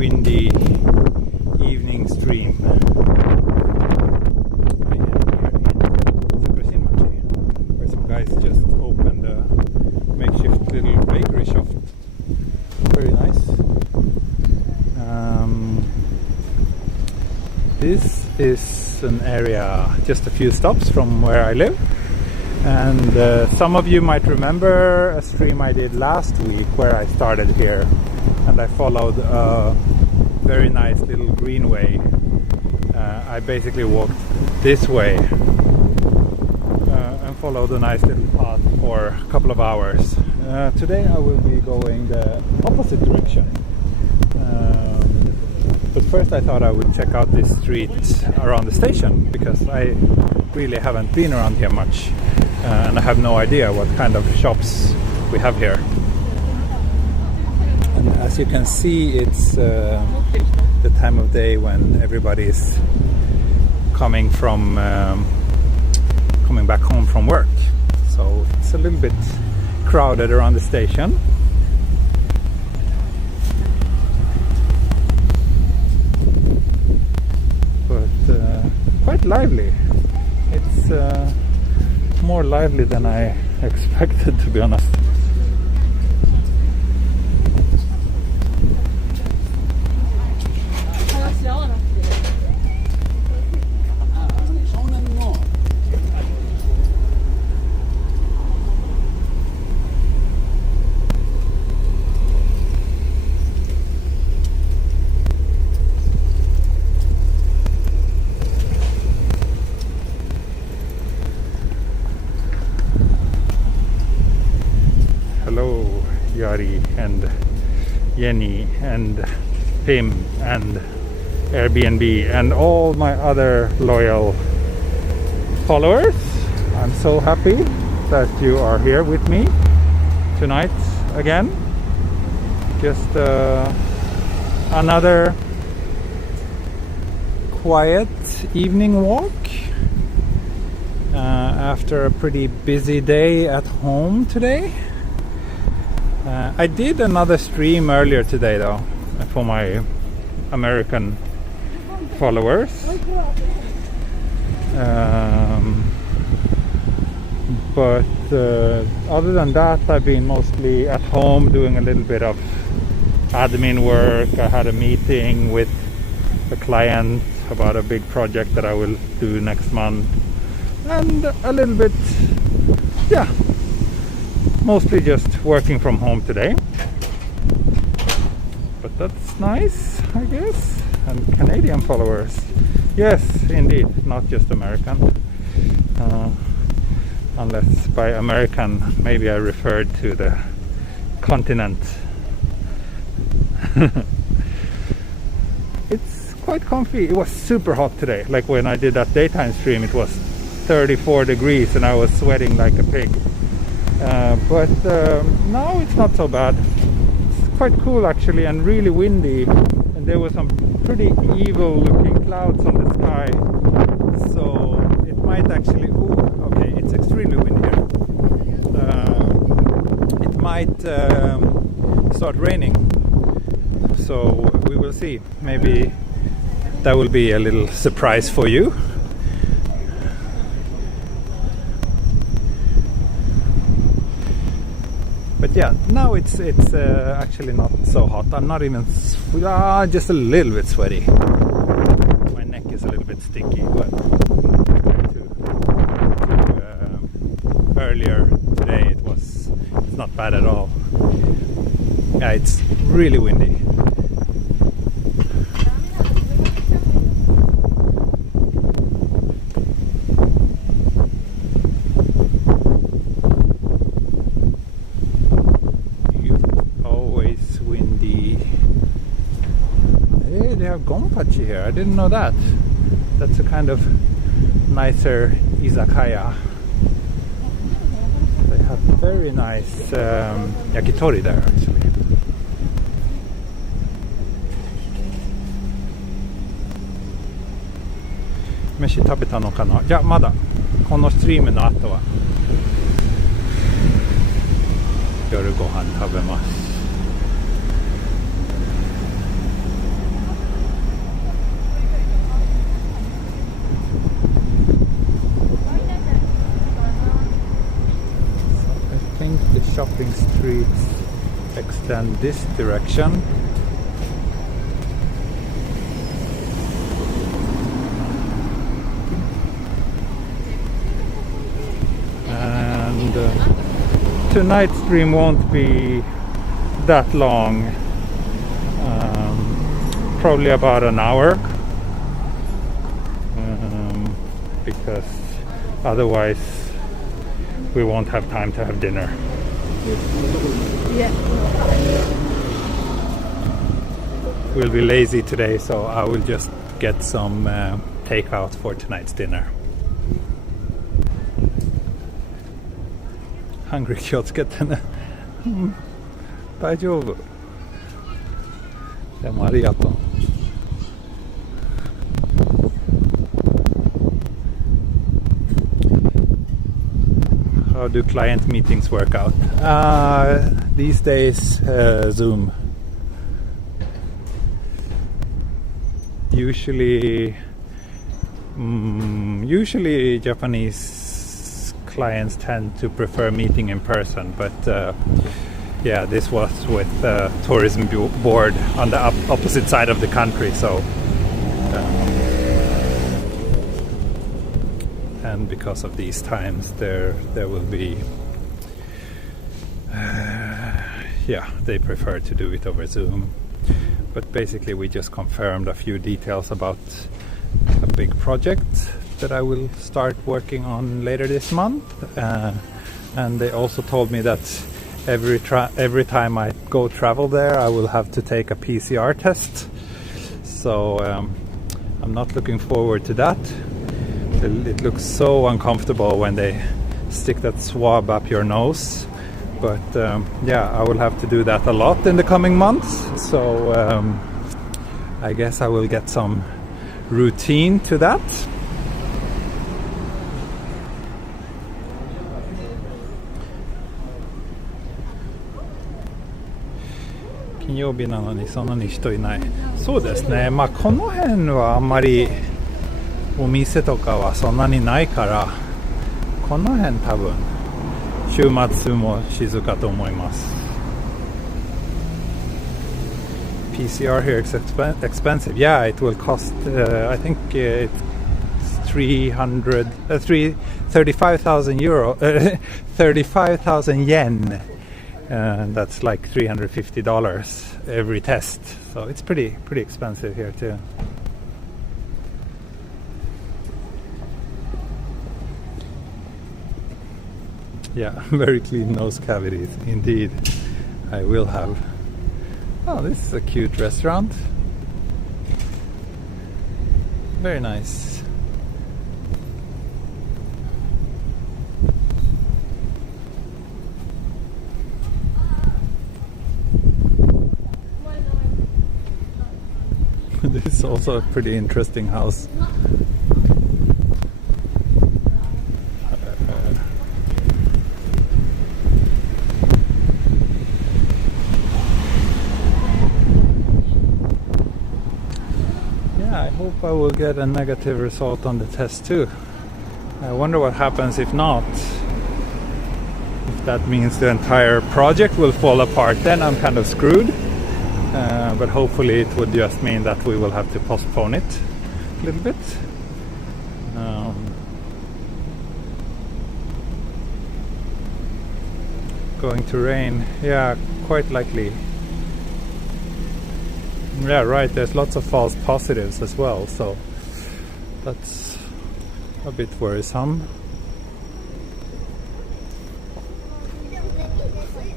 windy evening stream. I am here in Sakura-shinmachi, where some guys just opened a makeshift little bakery shop. Very nice. This is an area just a few stops from where I live, and some of you might remember a stream I did last week where I started here and I followed a very nice little greenway. I basically walked this way and followed a nice little path for a couple of hours. Today I will be going the opposite direction. But first I thought I would check out this street around the station, because I really haven't been around here much, and I have no idea what kind of shops we have here. And as you can see, it's the time of day when everybody is coming back home from work, so it's a little bit crowded around the station. Quite lively. It's more lively than I expected, to be honest. Hello, Yari and Jenny and Pim and Airbnb and all my other loyal followers. I'm so happy that you are here with me tonight again. Just another quiet evening walk after a pretty busy day at home today. I did another stream earlier today though, for my American followers. But other than that, I've been mostly at home doing a little bit of admin work. I had a meeting with a client about a big project that I will do next month, and a little bit, mostly just working from home today. But that's nice, I guess. And Canadian followers, yes, indeed, not just American. Unless by American maybe I referred to the continent. It's quite comfy. It was super hot today. Like when I did that daytime stream, it was 34 degrees and I was sweating like a pig. But now it's not so bad. It's quite cool actually, and really windy, and there were some pretty evil looking clouds on the sky, so it might actually, okay, it's extremely windy here. It might start raining, so we will see. Maybe that will be a little surprise for you. But yeah, now it's actually not so hot. I'm not even just a little bit sweaty. My neck is a little bit sticky, but compared to earlier today, it's not bad at all. Yeah, it's really windy. Gonpachi here. I didn't know that. That's a kind of nicer izakaya. They have very nice yakitori there actually. 飯食べたのかな。じゃあまだこのストリームの後は夜ご飯食べます。shopping streets extend this direction. And tonight's stream won't be that long, probably about an hour, because otherwise we won't have time to have dinner. Yeah. We'll be lazy today, so I will just get some takeout for tonight's dinner. Hungry 気をつけてね。大丈夫。でもありがとう。How do client meetings work out? These days, Zoom. Usually Japanese clients tend to prefer meeting in person, but yeah, this was with the tourism board on the opposite side of the country, so and because of these times there will be yeah, they prefer to do it over Zoom. But basically we just confirmed a few details about a big project that I will start working on later this month, and they also told me that every time I go travel there I will have to take a PCR test, so I'm not looking forward to that. It looks so uncomfortable when they stick that swab up your nose, but yeah, I will have to do that a lot in the coming months, so I guess I will get some routine to that. Kinyobi なのにそんなに人いない。そうですね。まあこの辺はあんまりお店とかはそんなにないから、この辺多分週末も静かと思います。PCR here is expensive. Yeah, it will cost. I think it's 35,000 euro, 35,000 yen. And that's like $350 every test, so it's pretty expensive here too. Yeah, very clean nose cavities, indeed. I will have. Oh, this is a cute restaurant. Very nice. This is also a pretty interesting house. Yeah, I hope I will get a negative result on the test too. I wonder what happens if not. If that means the entire project will fall apart, then I'm kind of screwed. But hopefully it would just mean that we will have to postpone it a little bit. Going to rain, yeah, quite likely. Yeah, right, there's lots of false positives as well, so that's a bit worrisome.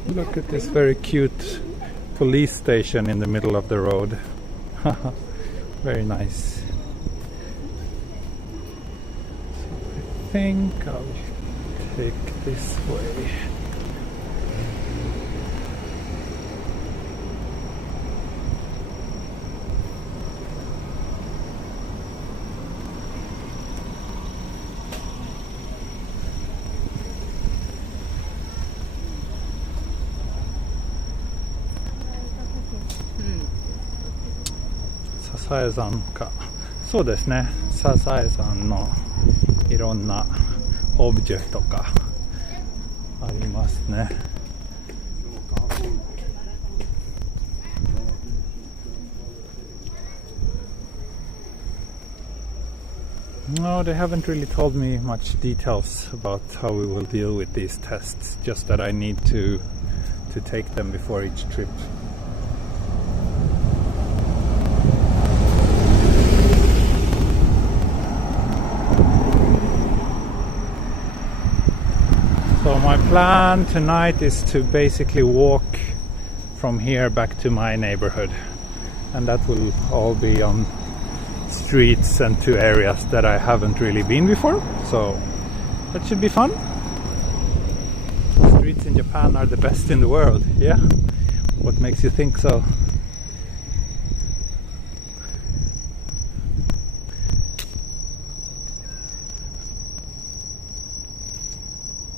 Look at this very cute police station in the middle of the road. Very nice. So I think I'll take this way.サザエさんか。そうですね。サザエさんのいろんなオブジェクトがありますね。No, they haven't really told me much details about how we will deal with these tests, just that I need to take them before each trip. So my plan tonight is to basically walk from here back to my neighborhood, and that will all be on streets and to areas that I haven't really been before, so that should be fun. Streets in Japan are the best in the world, yeah? What makes you think so?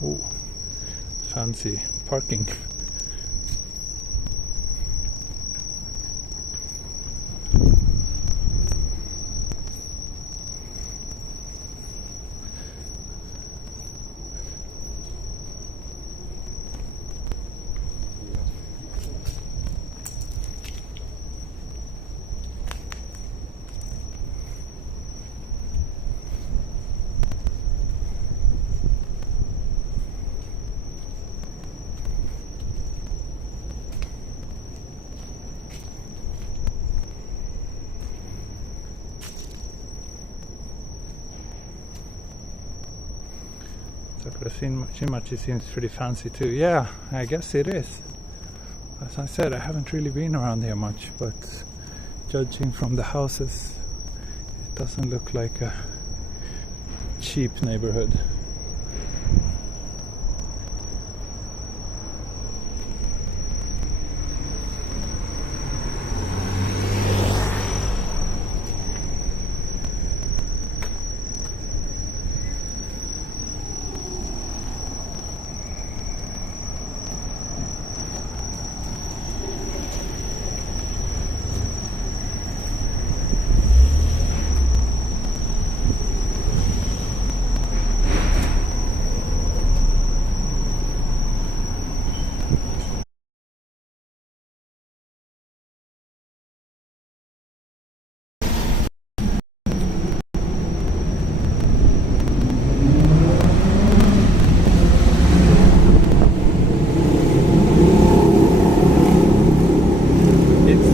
Ooh, fancy parking. Sakura-shinmachi seems pretty fancy too. Yeah, I guess it is. As I said, I haven't really been around here much, but judging from the houses, it doesn't look like a cheap neighborhood.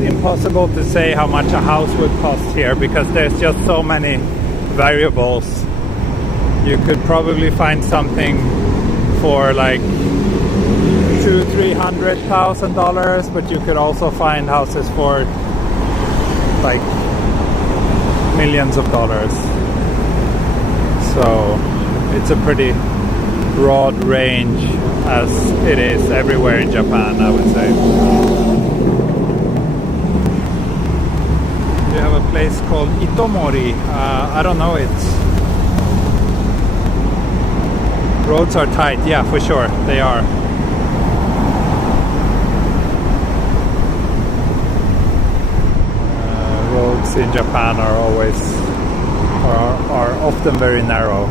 Impossible to say how much a house would cost here because there's just so many variables. You could probably find something for like $200,000-$300,000, but you could also find houses for like millions of dollars. So it's a pretty broad range, as it is everywhere in Japan, I would say. We have a place called Itomori. I don't know it. Roads are tight, yeah, for sure, they are. Roads in Japan are often very narrow.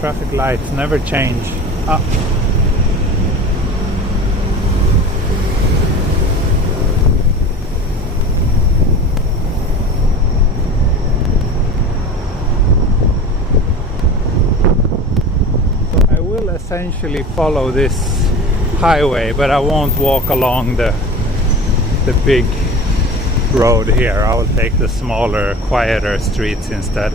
Traffic lights never change. Ah. So I will essentially follow this highway, but I won't walk along the big road here. I will take the smaller, quieter streets instead.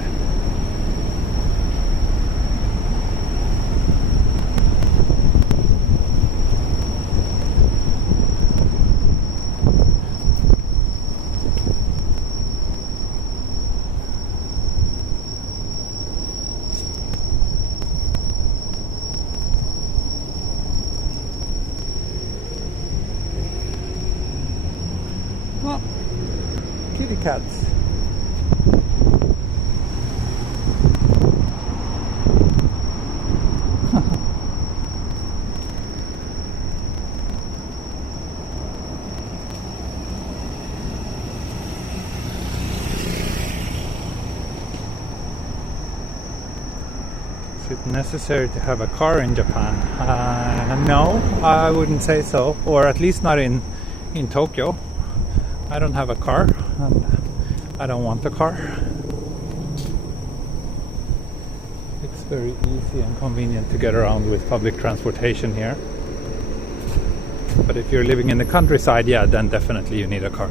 Oh, kitty cats. Is it necessary to have a car in Japan? No, I wouldn't say so, or at least not in Tokyo. I don't have a car, and I don't want a car. It's very easy and convenient to get around with public transportation here. But if you're living in the countryside, yeah, then definitely you need a car.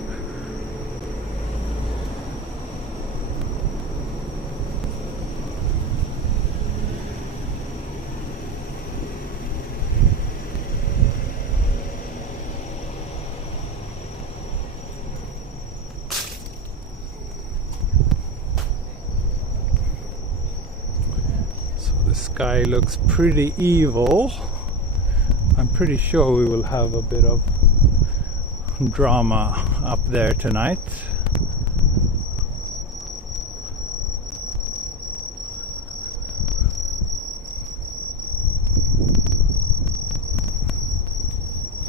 The sky looks pretty evil. I'm pretty sure we will have a bit of drama up there tonight.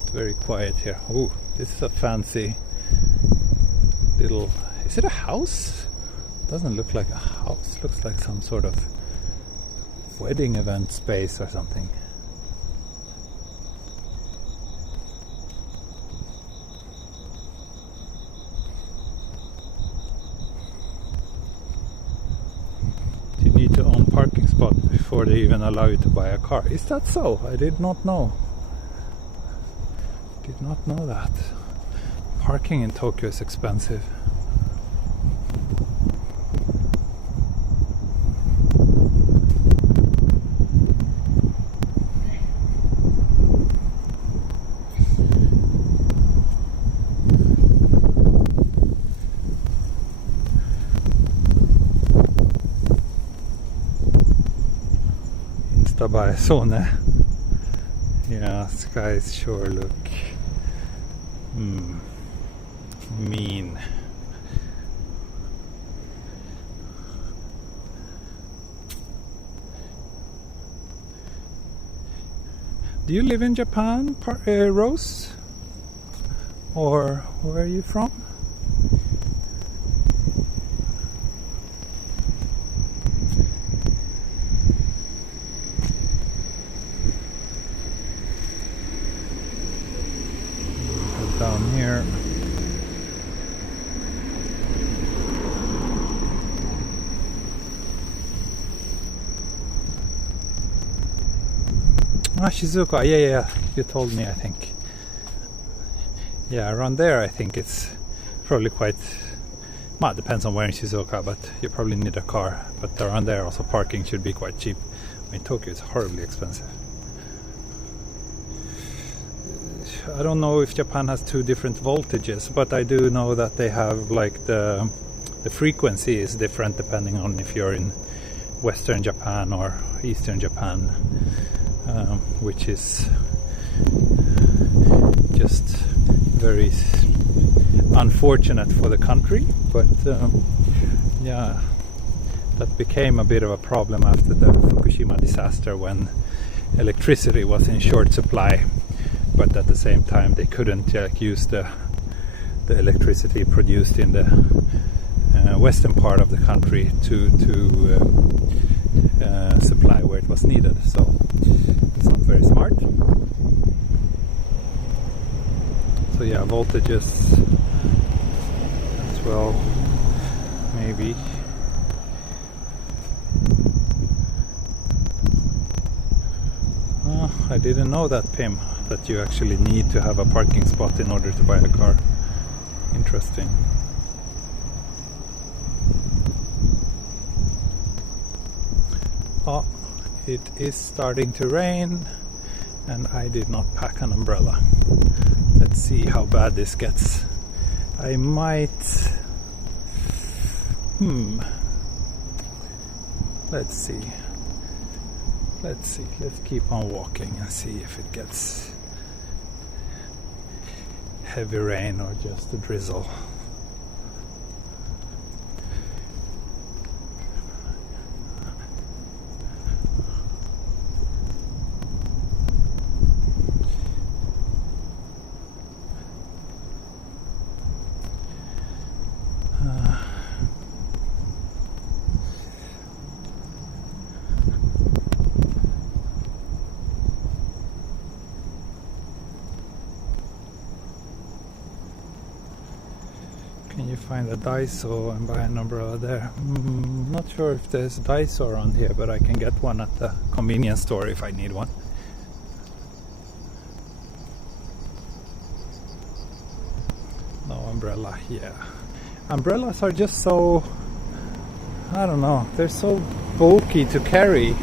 It's very quiet here. Oh, this is a fancy little... Is it a house? Doesn't look like a house. Looks like some sort of wedding event space or something. You need to own parking spot before they even allow you to buy a car. Is that so? I did not know. Did not know that. Parking in Tokyo is expensive. By Sone. Yeah, skies sure look mean. Do you live in Japan, Rose? Or where are you from? Down here. Shizuoka, yeah, you told me, I think. Yeah, around there I think it's probably quite, well, it depends on where in Shizuoka, but you probably need a car. But around there also parking should be quite cheap. I mean, Tokyo is horribly expensive. I don't know if Japan has two different voltages, but I do know that they have like the frequency is different depending on if you're in Western Japan or Eastern Japan, which is just very unfortunate for the country. But yeah, that became a bit of a problem after the Fukushima disaster when electricity was in short supply. But at the same time they couldn't use the electricity produced in the western part of the country to supply where it was needed. So it's not very smart. So yeah, voltages as well, maybe. I didn't know that, Pim, that you actually need to have a parking spot in order to buy a car. Interesting. Oh, it is starting to rain and I did not pack an umbrella. Let's see how bad this gets. I might... Let's see. Let's keep on walking and see if it gets heavy rain or just a drizzle. find a Daiso and buy an umbrella there. Not sure if there's Daiso around here, but I can get one at the convenience store if I need one. No umbrella here. Umbrellas are just so, I don't know, they're so bulky to carry,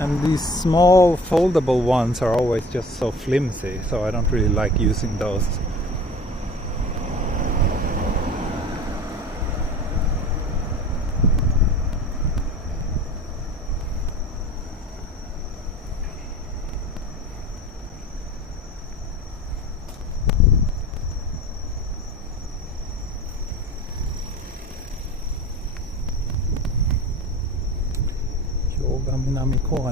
and these small foldable ones are always just so flimsy, so I don't really like using those.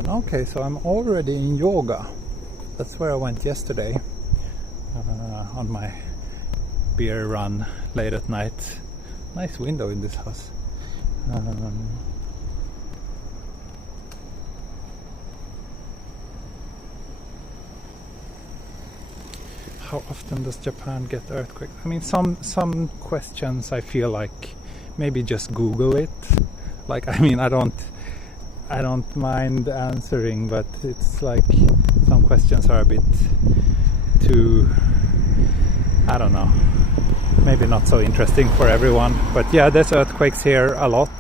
Okay, so I'm already in Yoga. That's where I went yesterday on my beer run late at night. Nice window in this house. How often does Japan get earthquakes? I mean, some questions I feel like maybe just Google it. Like, I mean, I don't mind answering, but it's like some questions are a bit too, I don't know, maybe not so interesting for everyone. But yeah, there's earthquakes here a lot,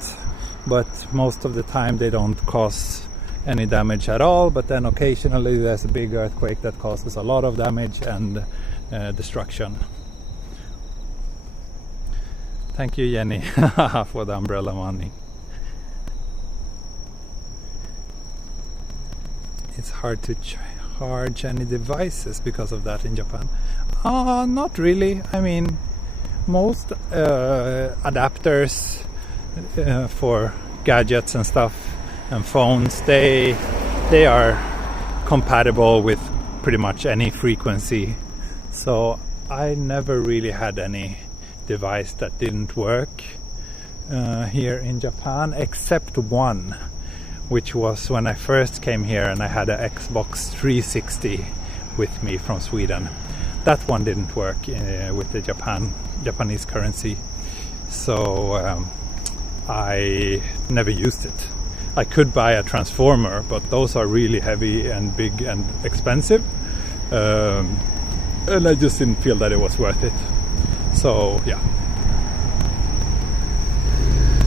but most of the time they don't cause any damage at all. But then occasionally there's a big earthquake that causes a lot of damage and destruction. Thank you, Jenny, for the umbrella money. It's hard to charge any devices because of that in Japan. Not really. I mean, most adapters for gadgets and stuff and phones, they are compatible with pretty much any frequency. So I never really had any device that didn't work here in Japan, except one, which was when I first came here and I had an Xbox 360 with me from Sweden. That one didn't work with the Japanese currency, so I never used it. I could buy a transformer, but those are really heavy and big and expensive, and I just didn't feel that it was worth it. So yeah.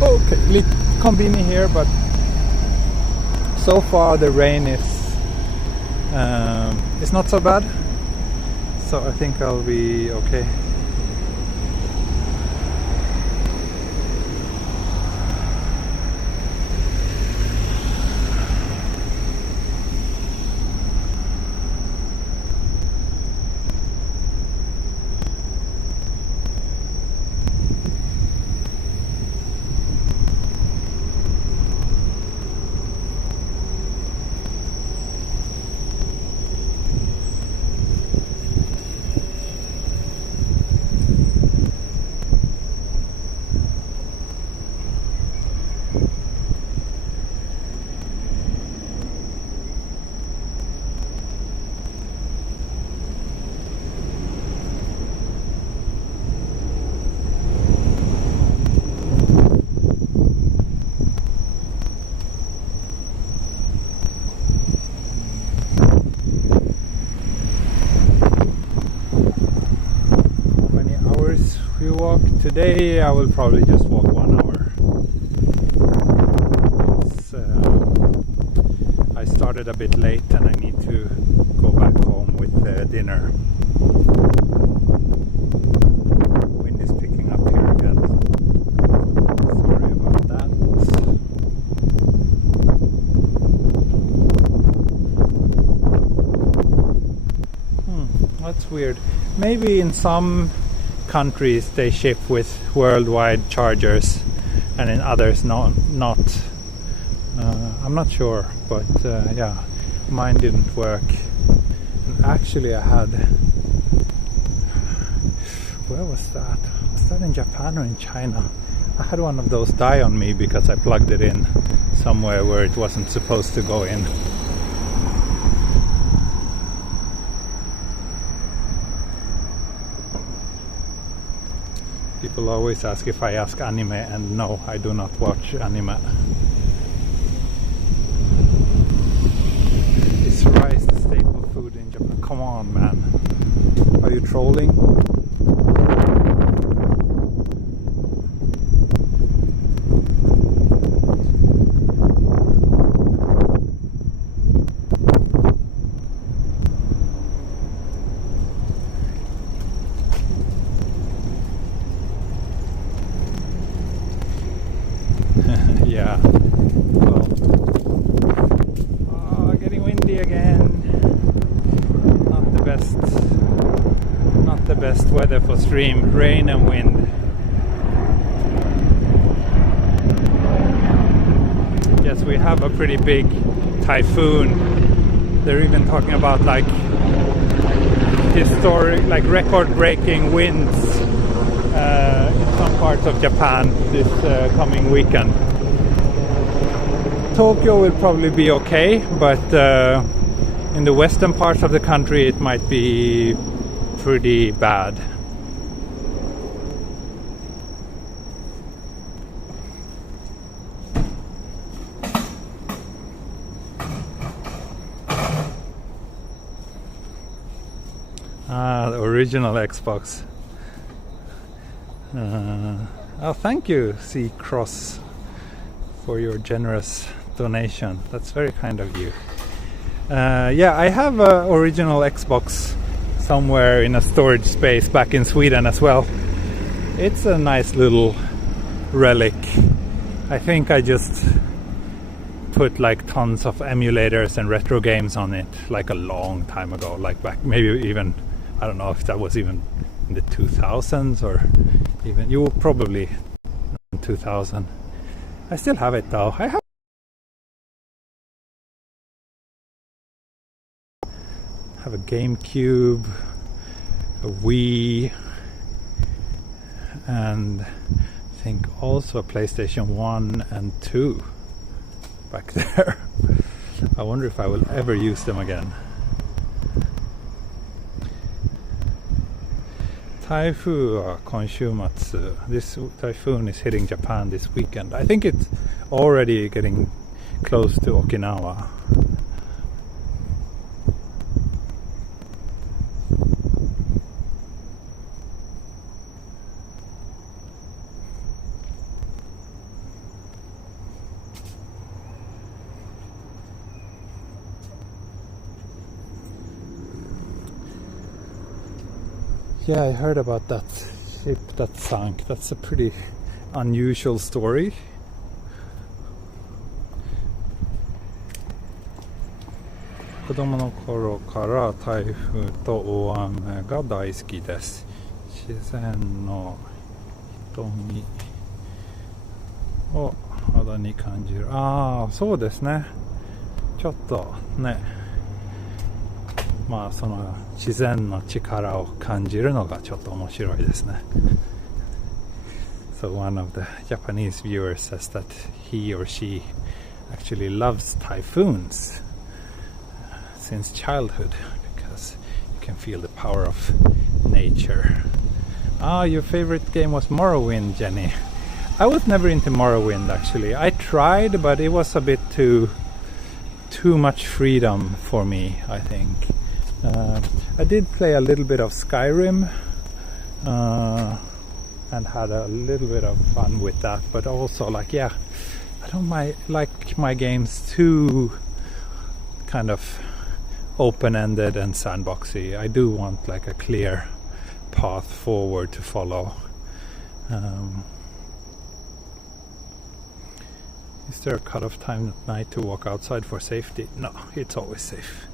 Okay, convenient here, but so far the rain is not so bad, so I think I'll be okay. Today I will probably just walk 1 hour. I started a bit late and I need to go back home with dinner. Wind is picking up here again. Sorry about that. That's weird. Maybe in some countries they ship with worldwide chargers and in others not. I'm not sure, but yeah, mine didn't work. And actually I had, where was that? Was that in Japan or in China? I had one of those die on me because I plugged it in somewhere where it wasn't supposed to go in. People always ask if I ask anime, and no, I do not watch anime. Is rice the staple food in Japan? Come on, man. Are you trolling? Yeah. Well, getting windy again. Not the best weather for stream. Rain and wind. Yes, we have a pretty big typhoon. They're even talking about like historic, like record-breaking winds in some parts of Japan this coming weekend. Tokyo will probably be okay, but in the western parts of the country it might be pretty bad. The original Xbox. Oh, thank you, C Cross, for your generous donation. That's very kind of you. Yeah, I have an original Xbox somewhere in a storage space back in Sweden as well. It's a nice little relic. I think I just put like tons of emulators and retro games on it like a long time ago, like back maybe even, I don't know if that was even in the 2000s or even, you probably in 2000. I still have it though. I have a GameCube, a Wii, and I think also a PlayStation 1 and 2 back there. I wonder if I will ever use them again. Typhoon Konshumatsu. This typhoon is hitting Japan this weekend. I think it's already getting close to Okinawa. Yeah, I heard about that ship that sank. That's a pretty unusual story. Kodomo no koro kara taifun to oame ga daisuki desu. Shizen no hitomi o hada ni kanjiru. ああ、そうですね。ちょっとね。まあその自然の力を感じるのがちょっと面白いですね。So one of the Japanese viewers says that he or she actually loves typhoons since childhood because you can feel the power of nature. Ah, your favorite game was Morrowind, Jenny. I was never into Morrowind actually. I tried, but it was a bit too much freedom for me, I think. I did play a little bit of Skyrim and had a little bit of fun with that, but also like, yeah, I don't like my games too kind of open-ended and sandboxy. I do want like a clear path forward to follow. Is there a cut-off time at night to walk outside for safety? No, it's always safe.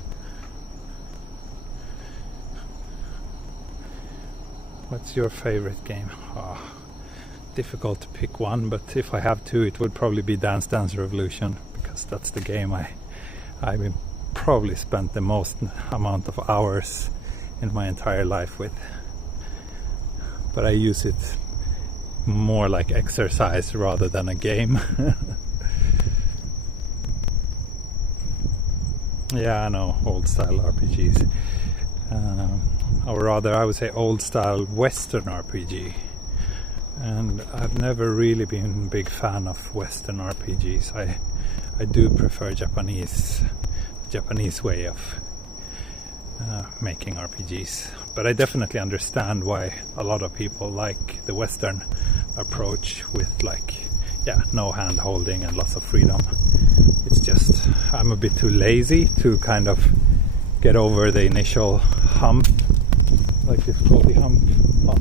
What's your favorite game? Difficult to pick one, but if I have to, it would probably be Dance Dance Revolution, because that's the game I probably spent the most amount of hours in my entire life with. But I use it more like exercise rather than a game. Yeah, I know, old style RPGs. Or rather, I would say old style Western RPG. and I've never really been a big fan of Western RPGs. I do prefer Japanese way of making RPGs, but I definitely understand why a lot of people like the Western approach with no hand holding and lots of freedom. It's just I'm a bit too lazy to kind of get over the initial hump, like difficulty hump. Oh,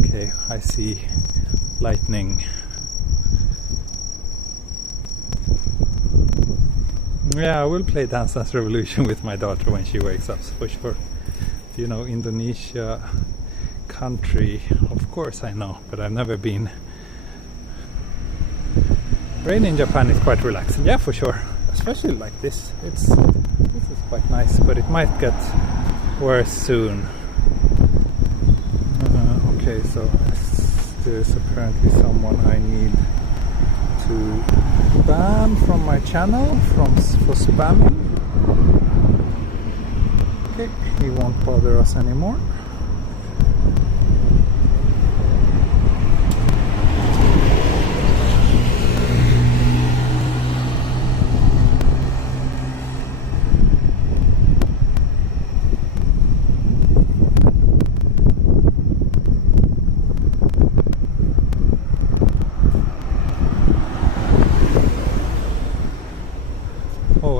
okay, I see lightning. Yeah, I will play Dance Dance Revolution with my daughter when she wakes up, for sure. You know, Indonesia country, of course I know, but I've never been. Rain in Japan is quite relaxing, yeah, for sure. Especially like this. This is quite nice, but it might get worse soon. Okay, so there's apparently someone I need to ban from my channel for spamming. Okay, he won't bother us anymore.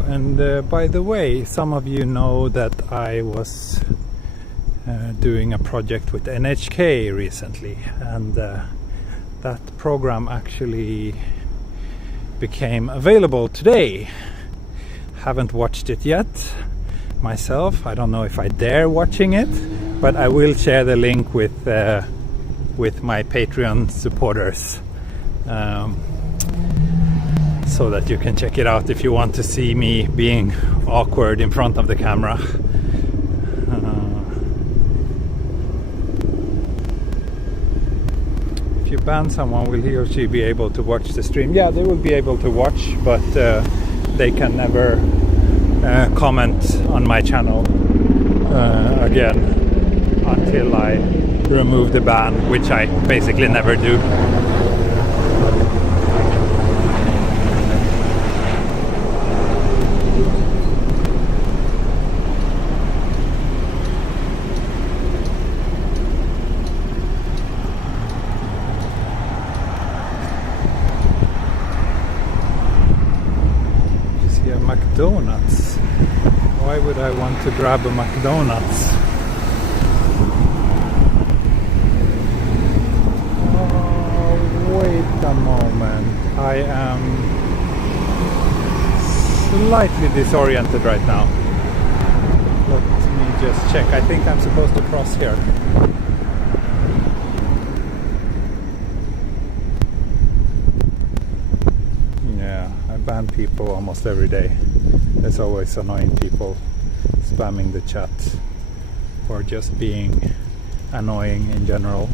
And by the way, some of you know that I was doing a project with NHK recently, and that program actually became available today. Haven't watched it yet myself. I don't know if I dare watching it, but I will share the link with my Patreon supporters. So that you can check it out if you want to see me being awkward in front of the camera. If you ban someone, will he or she be able to watch the stream? Yeah, they will be able to watch, but they can never comment on my channel again until I remove the ban, which I basically never do. McDonald's. Why would I want to grab a McDonald's? Oh, wait a moment. I am slightly disoriented right now. Let me just check. I think I'm supposed to cross here. I ban people almost every day. There's always annoying people spamming the chat or just being annoying in general.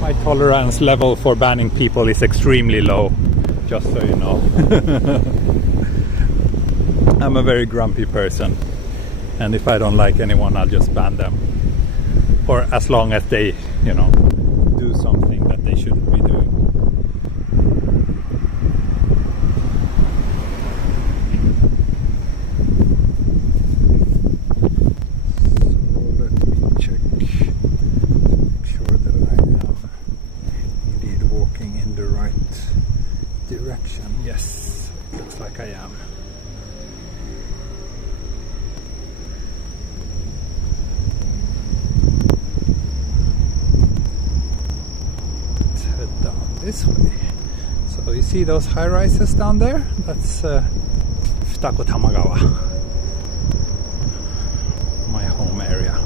My tolerance level for banning people is extremely low, just so you know. I'm a very grumpy person. And if I don't like anyone, I'll just ban them. Or as long as they, do something that they shouldn't be doing. So let me check. Make sure that I am indeed walking in the right direction. Yes, it looks like I am. This way. So you see those high rises down there? That's Futako Tamagawa, my home area.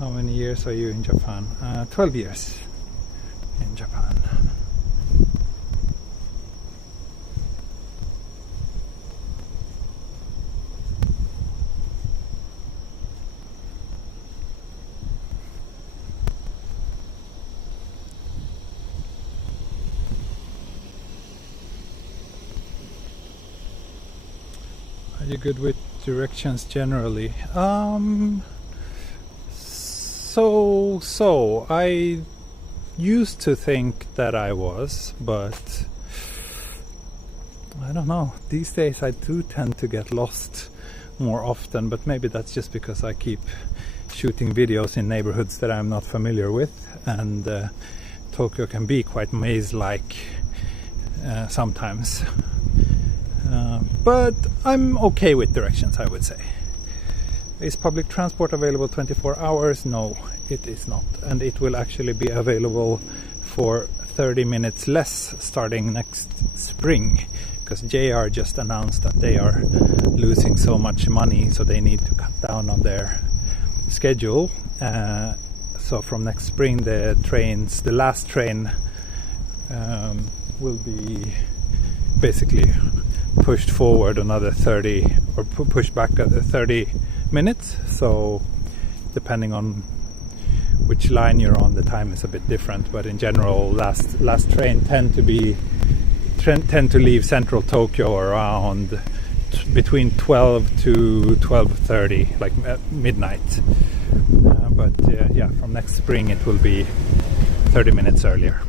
How many years are you in Japan? 12 years in Japan. Are you good with directions generally? So I used to think that I was, but I don't know. These days I do tend to get lost more often, but maybe that's just because I keep shooting videos in neighborhoods that I'm not familiar with, and Tokyo can be quite maze-like sometimes. But I'm okay with directions, I would say. Is public transport available 24 hours? No, it is not. And it will actually be available for 30 minutes less starting next spring, because JR just announced that they are losing so much money, so they need to cut down on their schedule. So from next spring, the last train will be basically pushed forward another 30, or pushed back 30 minutes. So depending on which line you're on, the time is a bit different, but in general last train tend to leave central Tokyo around between 12 to 12:30, like midnight. But from next spring it will be 30 minutes earlier.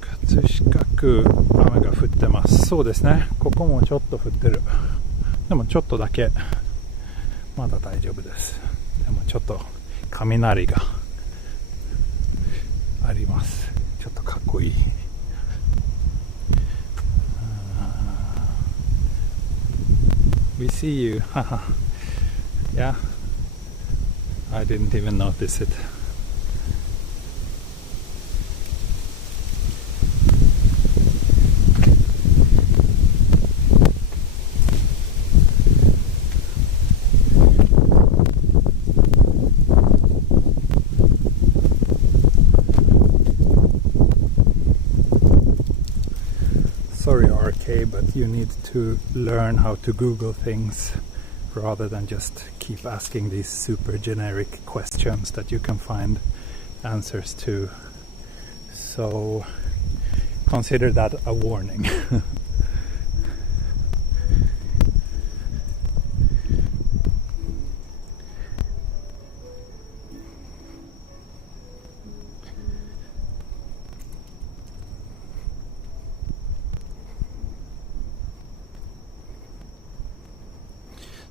Katsushikaku 雨が降ってます。そうですね。ここもちょっと降ってる。でもちょっとだけまだ大丈夫です。でもちょっと雷があります。ちょっとかっこいい。We see you. Yeah. I didn't even notice it. Sorry RK, but you need to learn how to Google things rather than just keep asking these super generic questions that you can find answers to. So consider that a warning.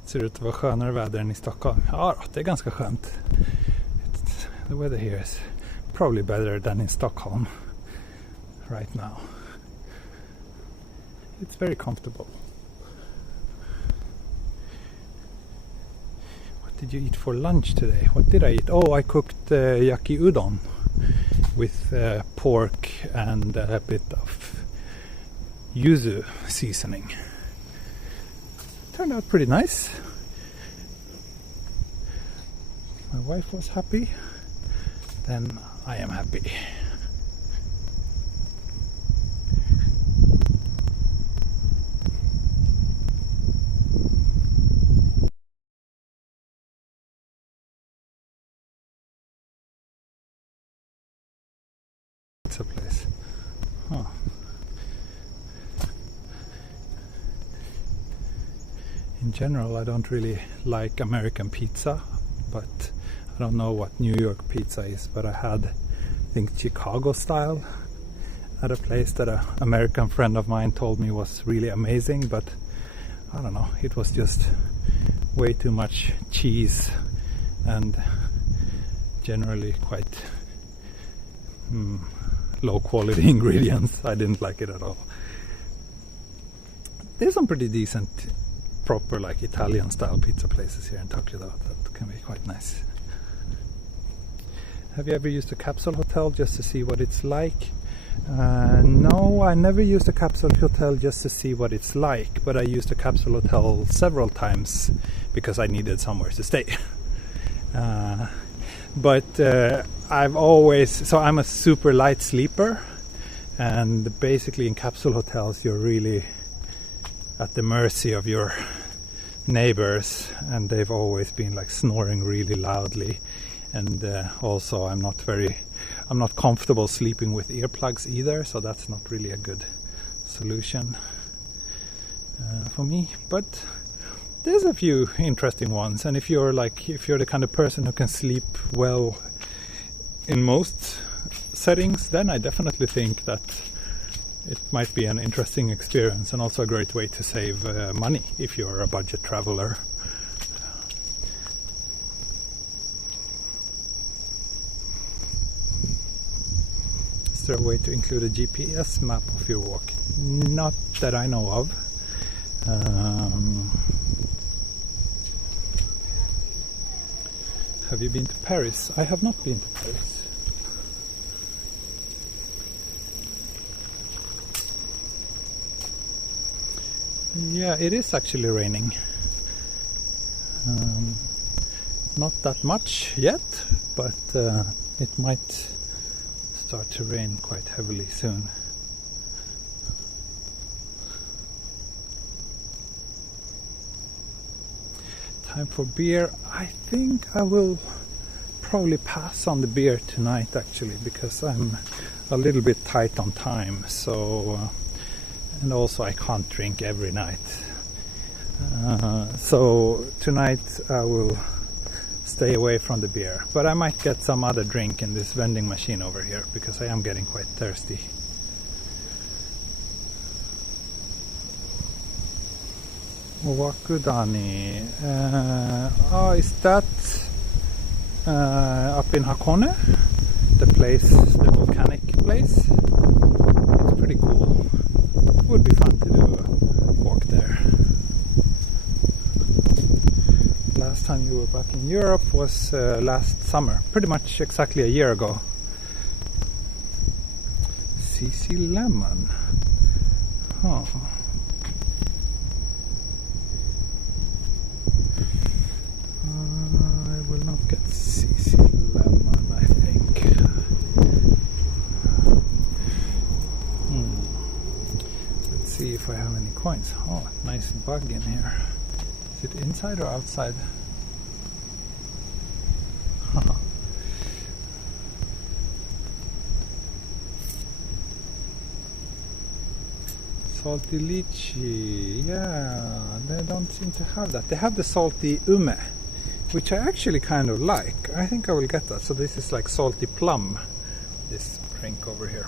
Ser ut att vara skönare väder än i Stockholm. Ja, det är ganska skönt. The weather here is probably better than in Stockholm right now. It's very comfortable. What did you eat for lunch today? What did I eat? Oh, I cooked yaki udon with pork and a bit of yuzu seasoning. Turned out pretty nice. My wife was happy, then I am happy. It's a place. Huh. In general, I don't really like American pizza, but I don't know what New York pizza is, but I had, I think, Chicago style at a place that an American friend of mine told me was really amazing, but I don't know, it was just way too much cheese and generally quite low quality ingredients. I didn't like it at all. There's some pretty decent proper like Italian style pizza places here in Tokyo though, that can be quite nice. Have you ever used a capsule hotel just to see what it's like? No, I never used a capsule hotel just to see what it's like, but I used a capsule hotel several times because I needed somewhere to stay. But I've always, so I'm a super light sleeper, and basically in capsule hotels you're really at the mercy of your neighbors, and they've always been like snoring really loudly, and also I'm not comfortable sleeping with earplugs either, so that's not really a good solution for me. But there's a few interesting ones, and if you're the kind of person who can sleep well in most settings, then I definitely think that it might be an interesting experience, and also a great way to save money if you're a budget traveler. Is there a way to include a GPS map of your walk? Not that I know of. Have you been to Paris? I have not been to Paris. Yeah, it is actually raining. Not that much yet, but it might start to rain quite heavily soon. Time for beer. I think I will probably pass on the beer tonight, actually, because I'm a little bit tight on time. So and also I can't drink every night. So tonight I will stay away from the beer, but I might get some other drink in this vending machine over here, because I am getting quite thirsty. Wakudani. Is that up in Hakone? The place, the volcanic place? It's pretty cool. Would be fun to do a walk there. Last time you were back in Europe was last summer, pretty much exactly a year ago. CC Lemon. Huh. I will not get CC Lemon, I think. Let's see if I have any coins. Oh, nice bug in here. Is it inside or outside? Salty lychee. Yeah, they don't seem to have that. They have the salty ume, which I actually kind of like. I think I will get that. So this is like salty plum, this drink over here.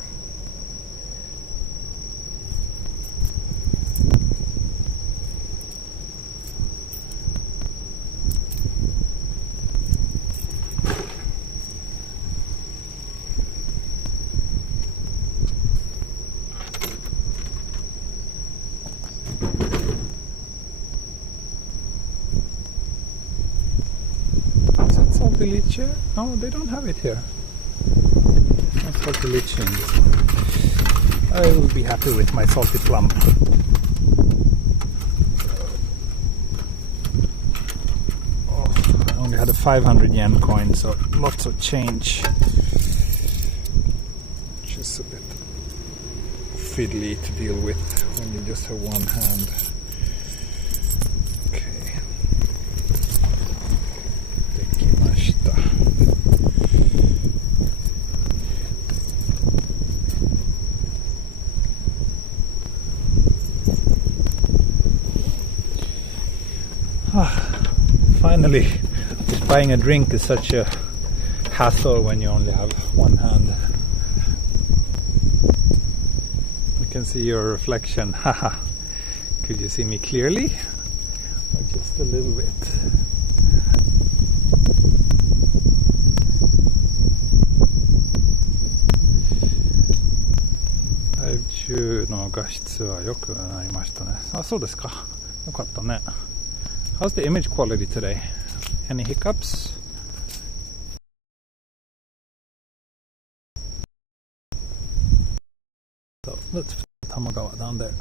Salty lychee? No, they don't have it here. No salty lychee in this one. I will be happy with my salty plum. Oh, I only had a 500 yen coin, so lots of change. Which is a bit fiddly to deal with when you just have one hand. Finally, just buying a drink is such a hassle when you only have one hand. You can see your reflection. Haha. Could you see me clearly? Or just a little bit? Typhoon の画質は良くなりましたね。あ、そうですか。よかったね。How's the image quality today? Any hiccups? So let's put Tamagawa down there.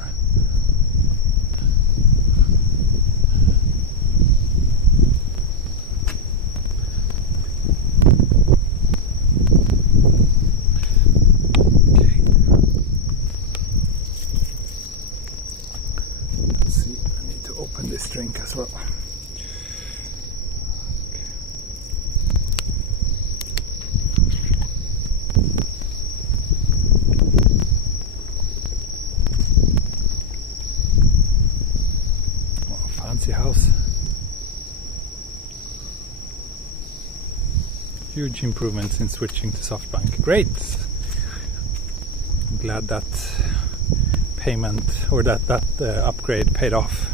Okay. Let's see, I need to open this drink as well. huge improvements in switching to SoftBank. Great. I'm glad that payment or that upgrade paid off.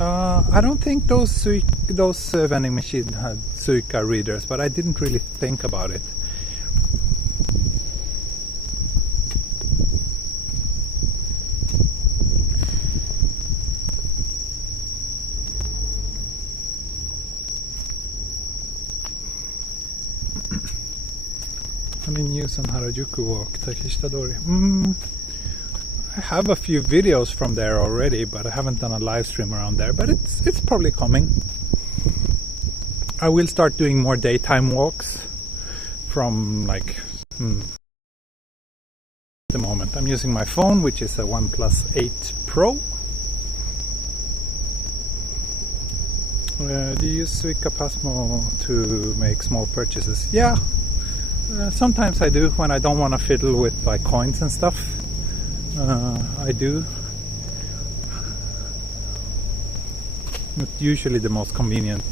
I don't think those vending machines had Suica readers, but I didn't really think about it. I'm in use on Harajuku Walk, Takeshitadori. I have a few videos from there already, but I haven't done a live stream around there. But it's probably coming. I will start doing more daytime walks from like the moment. I'm using my phone, which is a OnePlus 8 Pro. Do you use Suica Pasmo to make small purchases? Yeah, sometimes I do when I don't want to fiddle with like coins and stuff. I do. It's usually the most convenient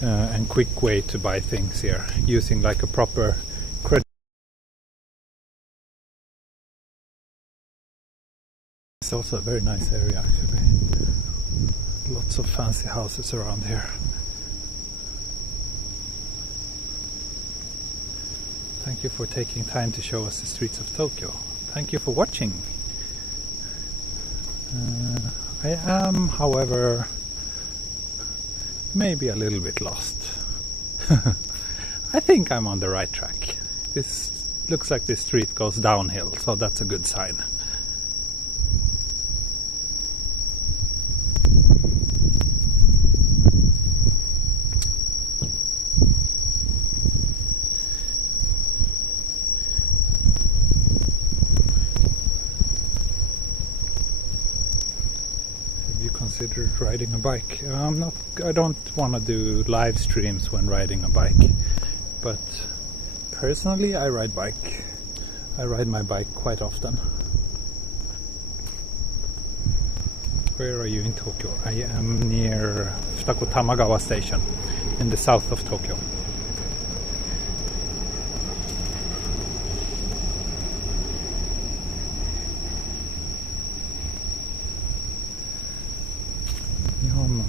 and quick way to buy things here, using like a proper credit. It's also a very nice area actually. Lots of fancy houses around here. Thank you for taking time to show us the streets of Tokyo. Thank you for watching. I am, however, maybe a little bit lost. I think I'm on the right track. This looks like this street goes downhill, so that's a good sign. Considered riding a bike. I don't want to do live streams when riding a bike, but personally I ride bike. I ride my bike quite often. Where are you in Tokyo? I am near Futako Tamagawa station in the south of Tokyo.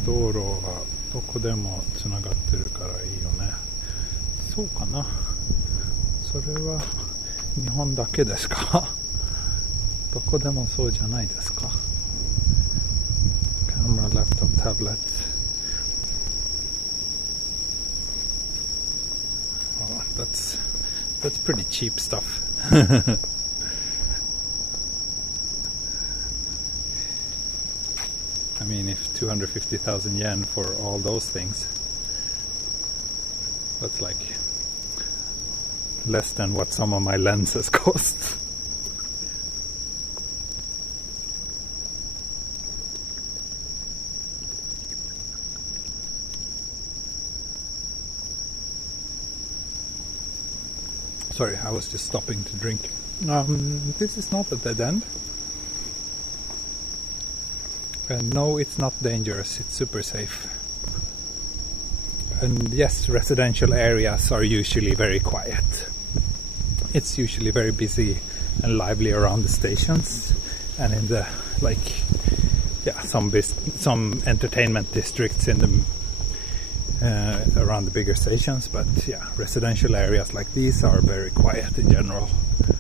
Douro はどこでもつながってるからいいよね。そうかな。それは日本だけですか？どこでもそうじゃないですか？ Camera, laptop, tablet. Oh, that's pretty cheap stuff. I mean, if 250,000 yen for all those things, that's like less than what some of my lenses cost. Sorry, I was just stopping to drink. This is not a dead end. No, it's not dangerous, it's super safe. And yes, residential areas are usually very quiet. It's usually very busy and lively around the stations and in the some entertainment districts in the around the bigger stations, but yeah, residential areas like these are very quiet in general. I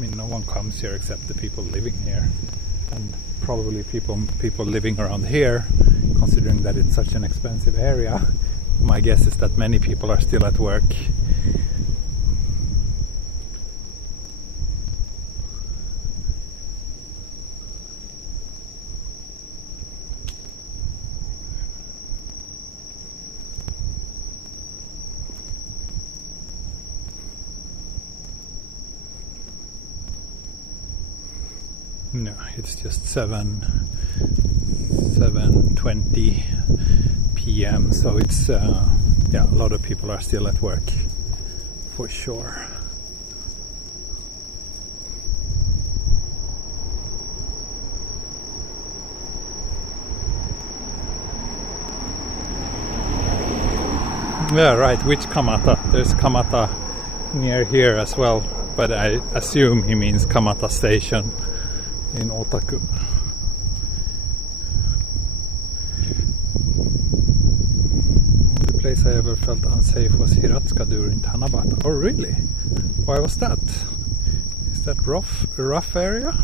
mean, no one comes here except the people living here, and probably people living around here, considering that it's such an expensive area. My guess is that many people are still at work. No, it's just 7:20 p.m. So it's a lot of people are still at work for sure. Yeah, right. Which Kamata? There's Kamata near here as well, but I assume he means Kamata Station in Otaku. The place I ever felt unsafe was Hiratsuka during Tanabata. Oh, really? Why was that? Is that rough area?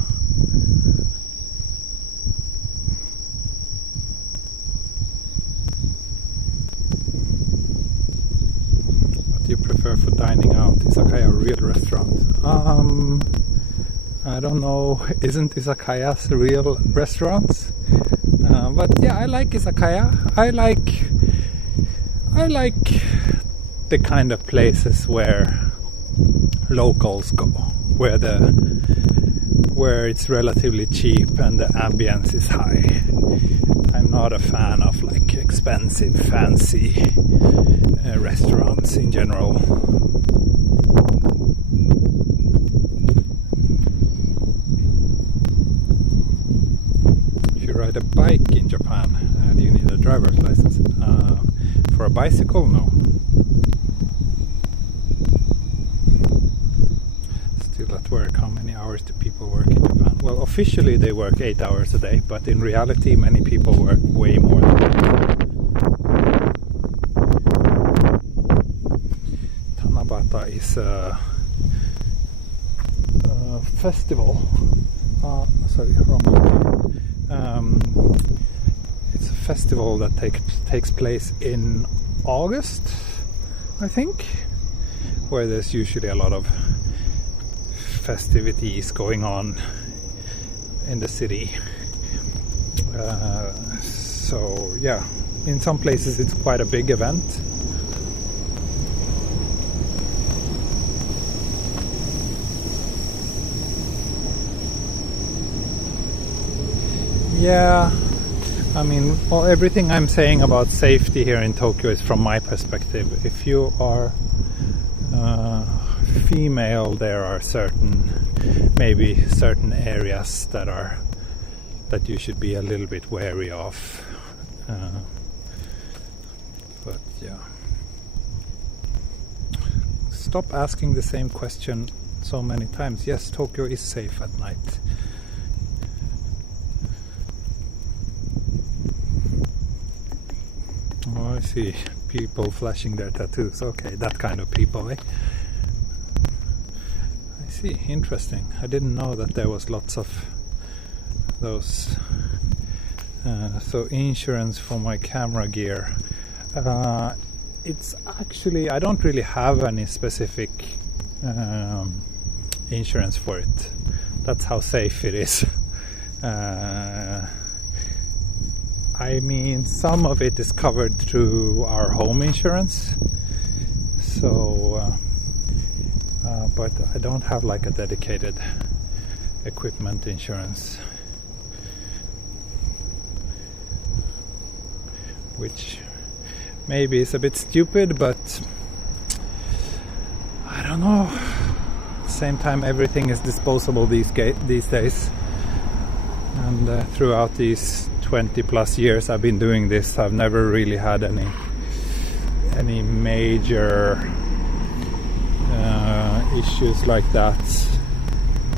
You prefer for dining out? Izakaya a real restaurant? I don't know. Isn't izakayas real restaurants? But yeah, I like izakaya. I like the kind of places where locals go, where it's relatively cheap and the ambience is high. I'm not a fan of like expensive, fancy restaurants in general. If you ride a bike in Japan, do you need a driver's license? For a bicycle, no. Still at work, how many hours do people work in Japan? Well, officially they work 8 hours a day, but in reality many people work way more than that. Tanabata is a festival. Sorry, wrong one. It's a festival that takes place in August, I think, where there's usually a lot of festivities going on in the city. So yeah, in some places it's quite a big event. Yeah, I mean, everything I'm saying about safety here in Tokyo is from my perspective. If you are female, there are maybe certain areas that you should be a little bit wary of. But yeah, stop asking the same question so many times. Yes, Tokyo is safe at night. Oh, I see people flashing their tattoos. Okay, that kind of people, eh? I see, interesting. I didn't know that there was lots of those. So insurance for my camera gear. It's actually, I don't really have any specific insurance for it. That's how safe it is. I mean, some of it is covered through our home insurance, so but I don't have like a dedicated equipment insurance, which maybe is a bit stupid, but I don't know. At the same time, everything is disposable these days, and throughout these 20 plus years I've been doing this, I've never really had any major issues like that.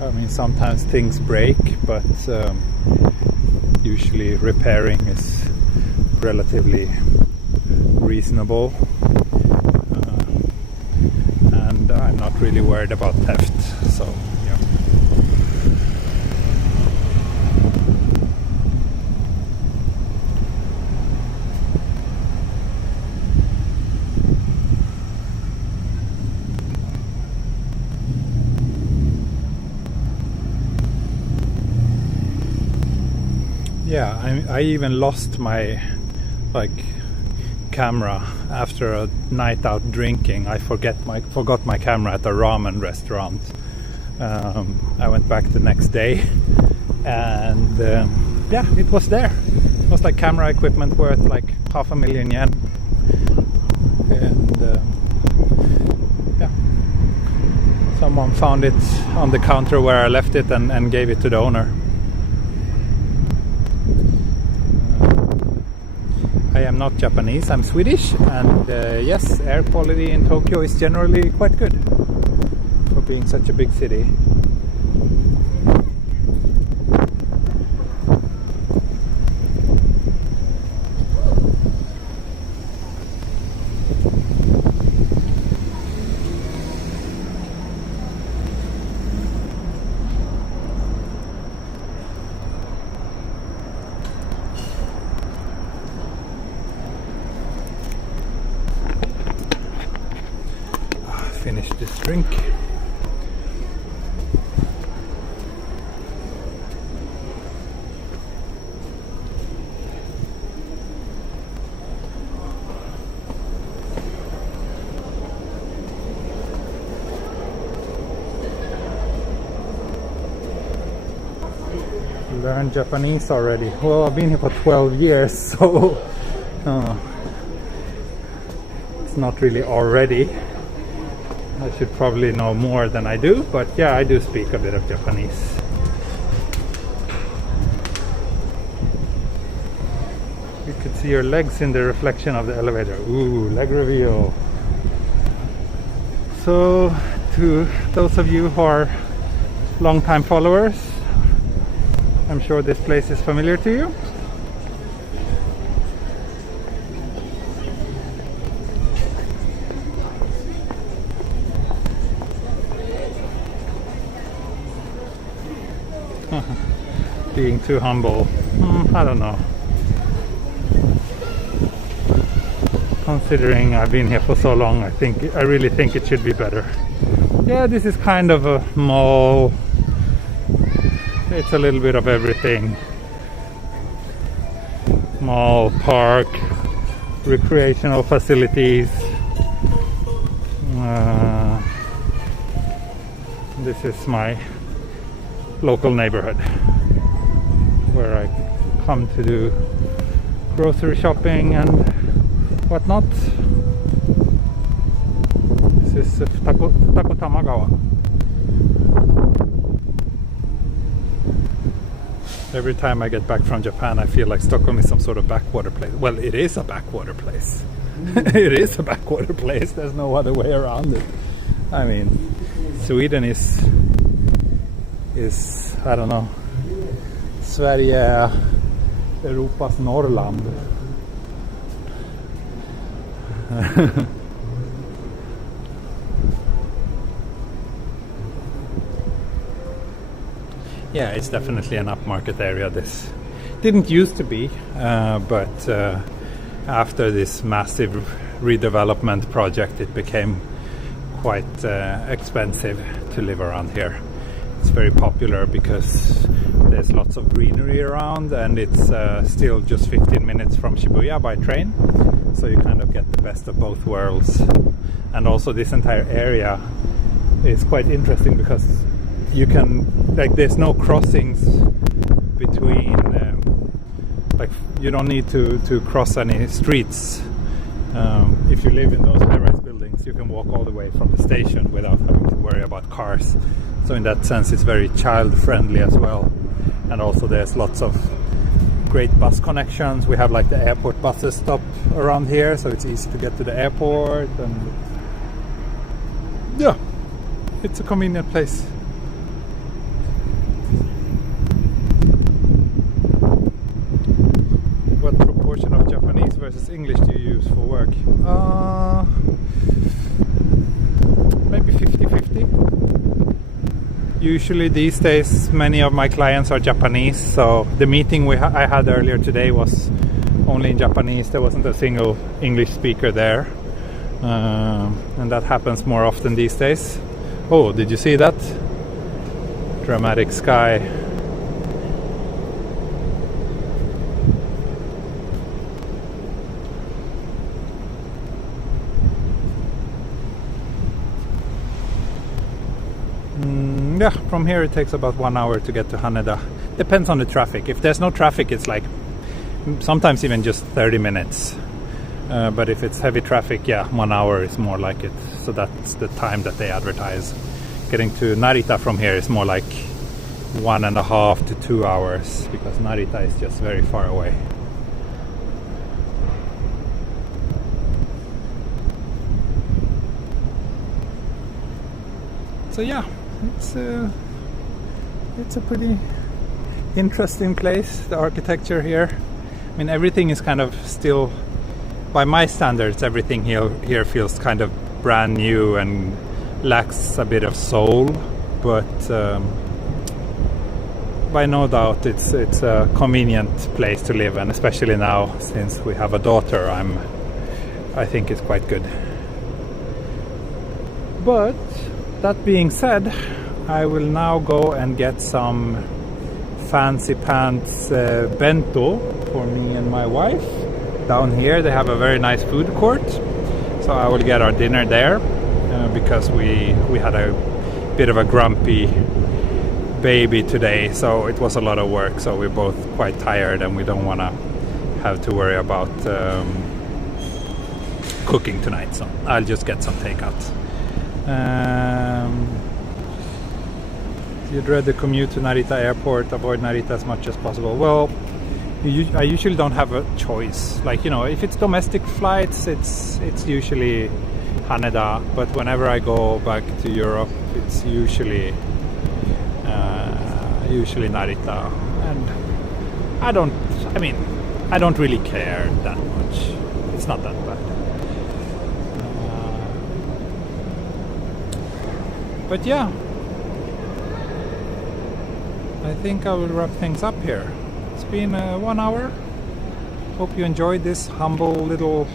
I mean, sometimes things break, but usually repairing is relatively reasonable, and I'm not really worried about theft, so yeah. Yeah, I even lost my camera after a night out drinking. I forgot my camera at a ramen restaurant. I went back the next day, and yeah, it was there. It was like camera equipment worth like 500,000 yen, and yeah, someone found it on the counter where I left it and gave it to the owner. I am not Japanese, I'm Swedish, and yes, air quality in Tokyo is generally quite good for being such a big city. Finish this drink. Learned Japanese already. Well, I've been here for 12 years, so it's not really already. I should probably know more than I do, but yeah, I do speak a bit of Japanese. You could see your legs in the reflection of the elevator. Ooh, leg reveal. So, to those of you who are long-time followers, I'm sure this place is familiar to you. Being too humble, I don't know. Considering I've been here for so long, I really think it should be better. Yeah, this is kind of a mall. It's a little bit of everything. Mall, park, recreational facilities. This is my local neighborhood where I come to do grocery shopping and whatnot. This is Takotamagawa. Every time I get back from Japan, I feel like Stockholm is some sort of backwater place. Well, it is a backwater place. It is a backwater place. There's no other way around it. I mean, Sweden is I don't know. Sverige är Europas Norrland. Yeah, it's definitely an upmarket area. This didn't used to be, but after this massive redevelopment project, it became quite expensive to live around here. It's very popular because there's lots of greenery around, and it's still just 15 minutes from Shibuya by train, so you kind of get the best of both worlds. And also this entire area is quite interesting because you can, like, there's no crossings between, like, you don't need to cross any streets. If you live in those high-rise buildings, you can walk all the way from the station without having to worry about cars. So in that sense, it's very child-friendly as well. And also there's lots of great bus connections. We have like the airport buses stop around here, so it's easy to get to the airport. And yeah, it's a convenient place. What proportion of Japanese versus English do you use for work? Maybe 50-50. Usually these days many of my clients are Japanese, so the meeting I had earlier today was only in Japanese. There wasn't a single English speaker there, and that happens more often these days. Oh, did you see that? Dramatic sky. Yeah, from here it takes about 1 hour to get to Haneda. Depends on the traffic. If there's no traffic, it's like sometimes even just 30 minutes. But if it's heavy traffic, yeah, 1 hour is more like it. So that's the time that they advertise. Getting to Narita from here is more like 1.5 to 2 hours, because Narita is just very far away. So yeah, it's a pretty interesting place. The architecture here, I mean, everything is kind of still, by my standards, everything here feels kind of brand new and lacks a bit of soul, but by no doubt it's a convenient place to live, and especially now since we have a daughter, I think it's quite good. But that being said, I will now go and get some fancy pants bento for me and my wife. Down here they have a very nice food court, so I will get our dinner there because we had a bit of a grumpy baby today, so it was a lot of work, so we're both quite tired and we don't want to have to worry about cooking tonight, so I'll just get some takeout. You dread the commute to Narita airport, avoid Narita as much as possible. Well, I usually don't have a choice. Like, you know, if it's domestic flights, it's usually Haneda, but whenever I go back to Europe, it's usually Narita, and I don't really care that much. It's not that bad. But yeah, I think I will wrap things up here. It's been 1 hour. Hope you enjoyed this humble little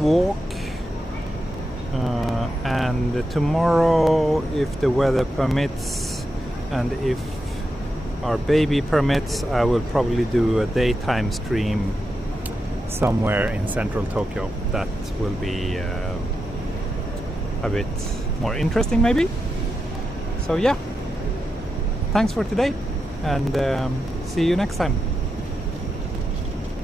walk. And tomorrow, if the weather permits and if our baby permits, I will probably do a daytime stream somewhere in central Tokyo. That will be a bit more interesting maybe. So yeah, thanks for today, and see you next time.